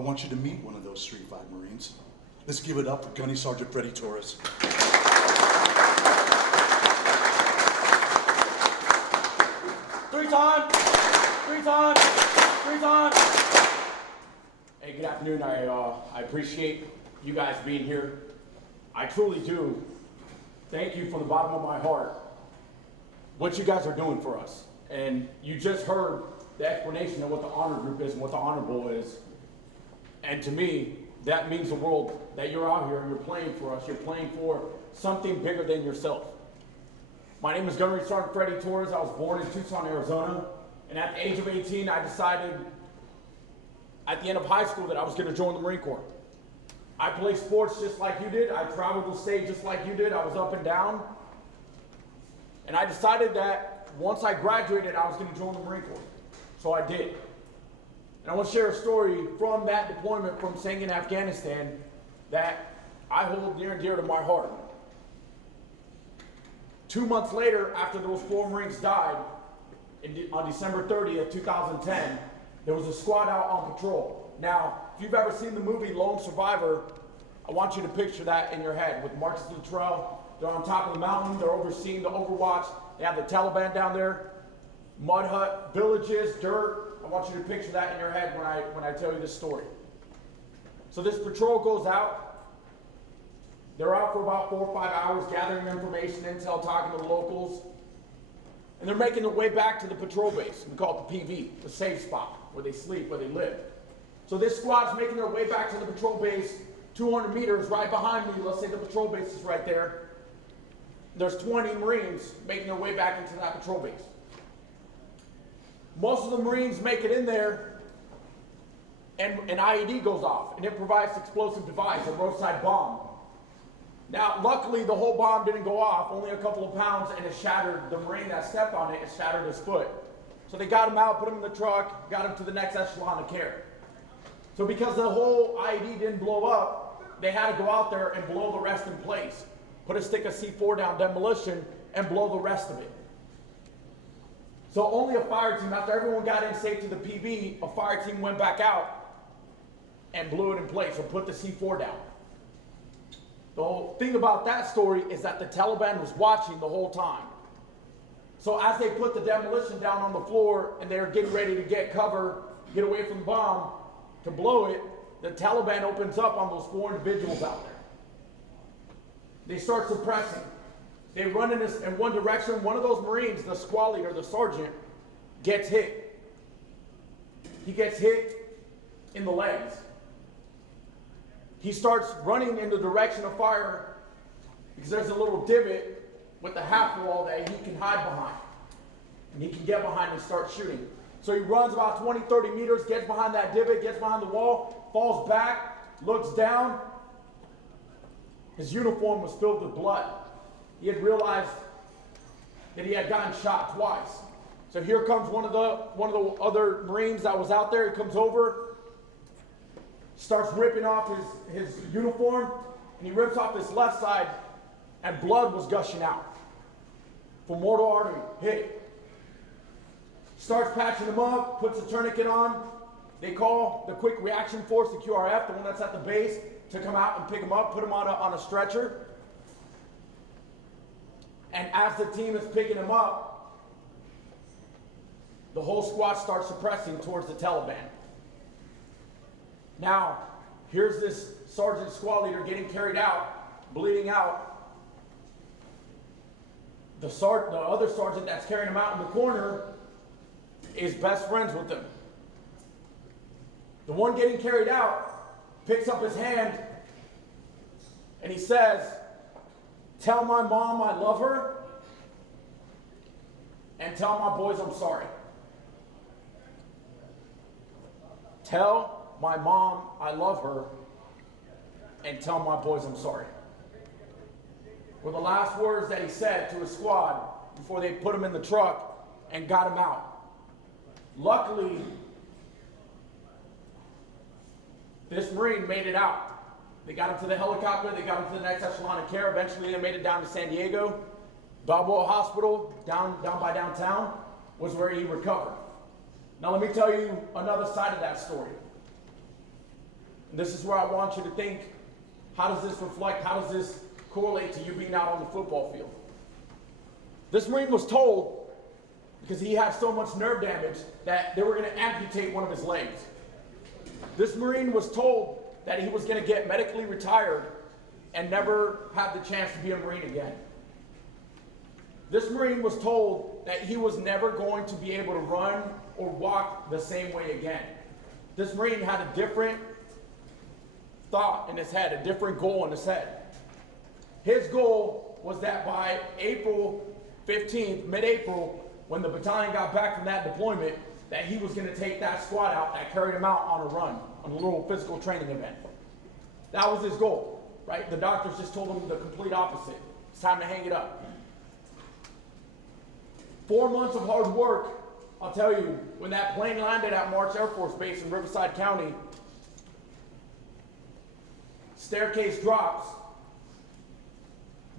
want you to meet one of those Street 5 Marines. Let's give it up for GySgt Freddy Torres. Three times. Hey, good afternoon. I appreciate you guys being here. I truly do. Thank you from the bottom of my heart what you guys are doing for us. And you just heard the explanation of what the honor group is and what the honor bowl is. And to me, that means the world that you're out here and you're playing for us. You're playing for something bigger than yourself. My name is GySgt Freddy Torres. I was born in Tucson, Arizona. And at the age of 18, I decided at the end of high school that I was going to join the Marine Corps. I played sports just like you did. I traveled the state just like you did. I was up and down. And I decided that once I graduated, I was going to join the Marine Corps. So I did. And I want to share a story from that deployment from staying in Afghanistan that I hold near and dear to my heart. 2 months later, after those 4 Marines died, on December 30th, 2010, there was a squad out on patrol. Now, if you've ever seen the movie Lone Survivor, I want you to picture that in your head with Marcus Luttrell. They're on top of the mountain. They're overseeing the Overwatch. They have the Taliban down there, mud hut, villages, dirt. I want you to picture that in your head when I tell you this story. So this patrol goes out. They're out for about 4 or 5 hours gathering information, intel, talking to the locals. And they're making their way back to the patrol base. We call it the PV, the safe spot, where they sleep, where they live. So this squad's making their way back to the patrol base, 200 meters right behind me. Let's say the patrol base is right there. There's 20 Marines making their way back into that patrol base. Most of the Marines make it in there, and an IED goes off, an improvised explosive device, a roadside bomb. Now, luckily, the whole bomb didn't go off, only a couple of pounds, and it shattered the Marine that stepped on it. It shattered his foot. So they got him out, put him in the truck, got him to the next echelon of care. So because the whole IED didn't blow up, they had to go out there and blow the rest in place. Put a stick of C4 down demolition and blow the rest of it. So only a fire team, after everyone got in safe to the PB, a fire team went back out and blew it in place, or put the C4 down. The whole thing about that story is that the Taliban was watching the whole time. So as they put the demolition down on the floor and they're getting ready to get cover, get away from the bomb, to blow it, the Taliban opens up on those 4 individuals out there. They start suppressing. They run in one direction. One of those Marines, the squad leader, the sergeant, gets hit. He gets hit in the legs. He starts running in the direction of fire because there's a little divot with a half wall that he can hide behind. And he can get behind and start shooting. So he runs about 20, 30 meters, gets behind that divot, gets behind the wall, falls back, looks down. His uniform was filled with blood. He had realized that he had gotten shot twice. So here comes one of the other Marines that was out there. He comes over, starts ripping off his uniform, and he rips off his left side, and blood was gushing out from mortal artery hit. Starts patching him up, puts a tourniquet on. They call the quick reaction force, the QRF, the one that's at the base, to come out and pick him up, put him on a stretcher. And as the team is picking him up, the whole squad starts suppressing towards the Taliban. Now, here's this sergeant squad leader getting carried out, bleeding out. The other sergeant that's carrying him out in the corner is best friends with him. The one getting carried out picks up his hand and he says, "Tell my mom I love her and tell my boys I'm sorry." Tell my mom I love her and tell my boys I'm sorry were the last words that he said to his squad before they put him in the truck and got him out. Luckily, this Marine made it out. They got him to the helicopter, they got him to the next echelon of care. Eventually they made it down to San Diego. Balboa Hospital, down by downtown, was where he recovered. Now let me tell you another side of that story. And this is where I want you to think, how does this reflect, how does this correlate to you being out on the football field? This Marine was told, because he had so much nerve damage, that they were going to amputate one of his legs. This Marine was told that he was going to get medically retired and never have the chance to be a Marine again. This Marine was told that he was never going to be able to run or walk the same way again. This Marine had a different thought in his head, a different goal in his head. His goal was that by April 15th, mid-April, when the battalion got back from that deployment, that he was going to take that squad out that carried him out on a run, on a little physical training event. That was his goal, right? The doctors just told him the complete opposite. It's time to hang it up. 4 months of hard work, I'll tell you, when that plane landed at March Air Force Base in Riverside County, staircase drops.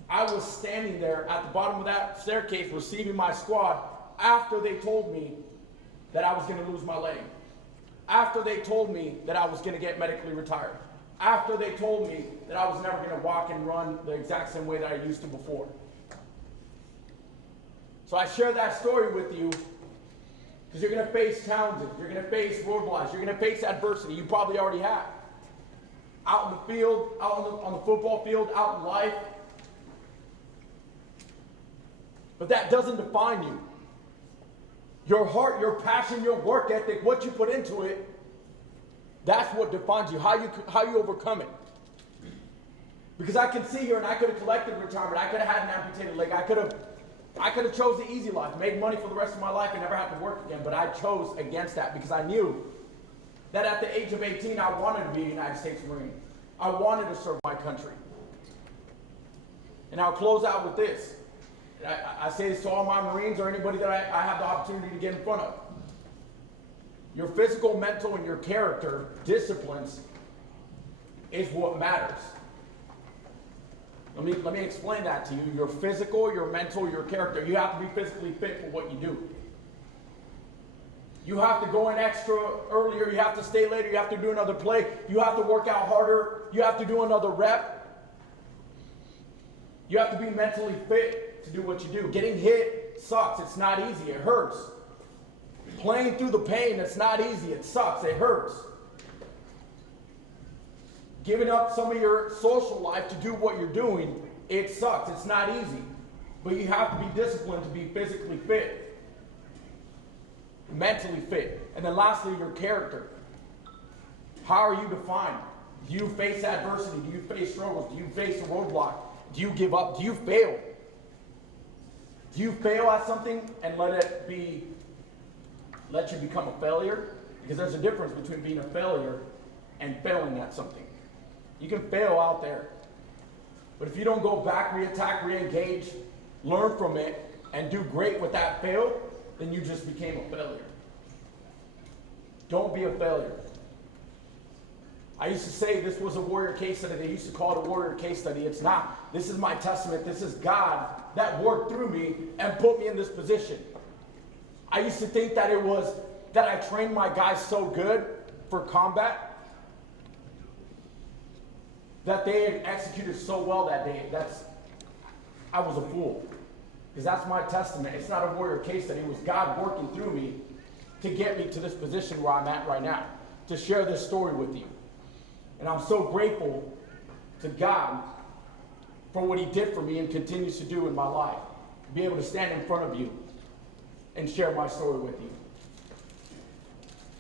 I was standing there at the bottom of that staircase receiving my squad after they told me that I was going to lose my leg. After they told me that I was going to get medically retired. After they told me that I was never going to walk and run the exact same way that I used to before. So I share that story with you because you're going to face challenges, you're going to face roadblocks, you're going to face adversity. You probably already have. Out in the field, out on the football field, out in life. But that doesn't define you. Your heart, your passion, your work ethic, what you put into it, that's what defines you, how you overcome it. Because I can sit here and I could have collected retirement, I could have had an amputated leg, I could have chose the easy life, made money for the rest of my life and never have to work again, but I chose against that because I knew that at the age of 18, I wanted to be a United States Marine. I wanted to serve my country. And I'll close out with this. I say this to all my Marines or anybody that I have the opportunity to get in front of. Your physical, mental, and your character disciplines is what matters. Let me explain that to you. Your physical, your mental, your character. You have to be physically fit for what you do. You have to go in extra earlier. You have to stay later. You have to do another play. You have to work out harder. You have to do another rep. You have to be mentally fit to do what you do. Getting hit sucks. It's not easy. It hurts. Playing through the pain, it's not easy. It sucks. It hurts. Giving up some of your social life to do what you're doing, it sucks. It's not easy. But you have to be disciplined to be physically fit, mentally fit. And then lastly, your character. How are you defined? Do you face adversity? Do you face struggles? Do you face a roadblock? Do you give up? Do you fail? Do you fail at something and let you become a failure? Because there's a difference between being a failure and failing at something. You can fail out there. But if you don't go back, re-attack, re-engage, learn from it, and do great with that fail, then you just became a failure. Don't be a failure. I used to say this was a warrior case study. They used to call it a warrior case study. It's not. This is my testament. This is God that worked through me and put me in this position. I used to think that it was that I trained my guys so good for combat that they had executed so well that day. I was a fool. Because that's my testament. It's not a warrior case study. It was God working through me to get me to this position where I'm at right now, to share this story with you. And I'm so grateful to God for what he did for me and continues to do in my life. To be able to stand in front of you and share my story with you.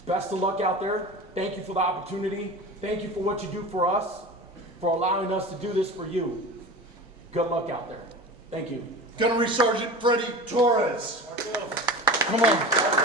Best of luck out there. Thank you for the opportunity. Thank you for what you do for us, for allowing us to do this for you. Good luck out there. Thank you. Gunnery Sergeant Freddy Torres. Come on.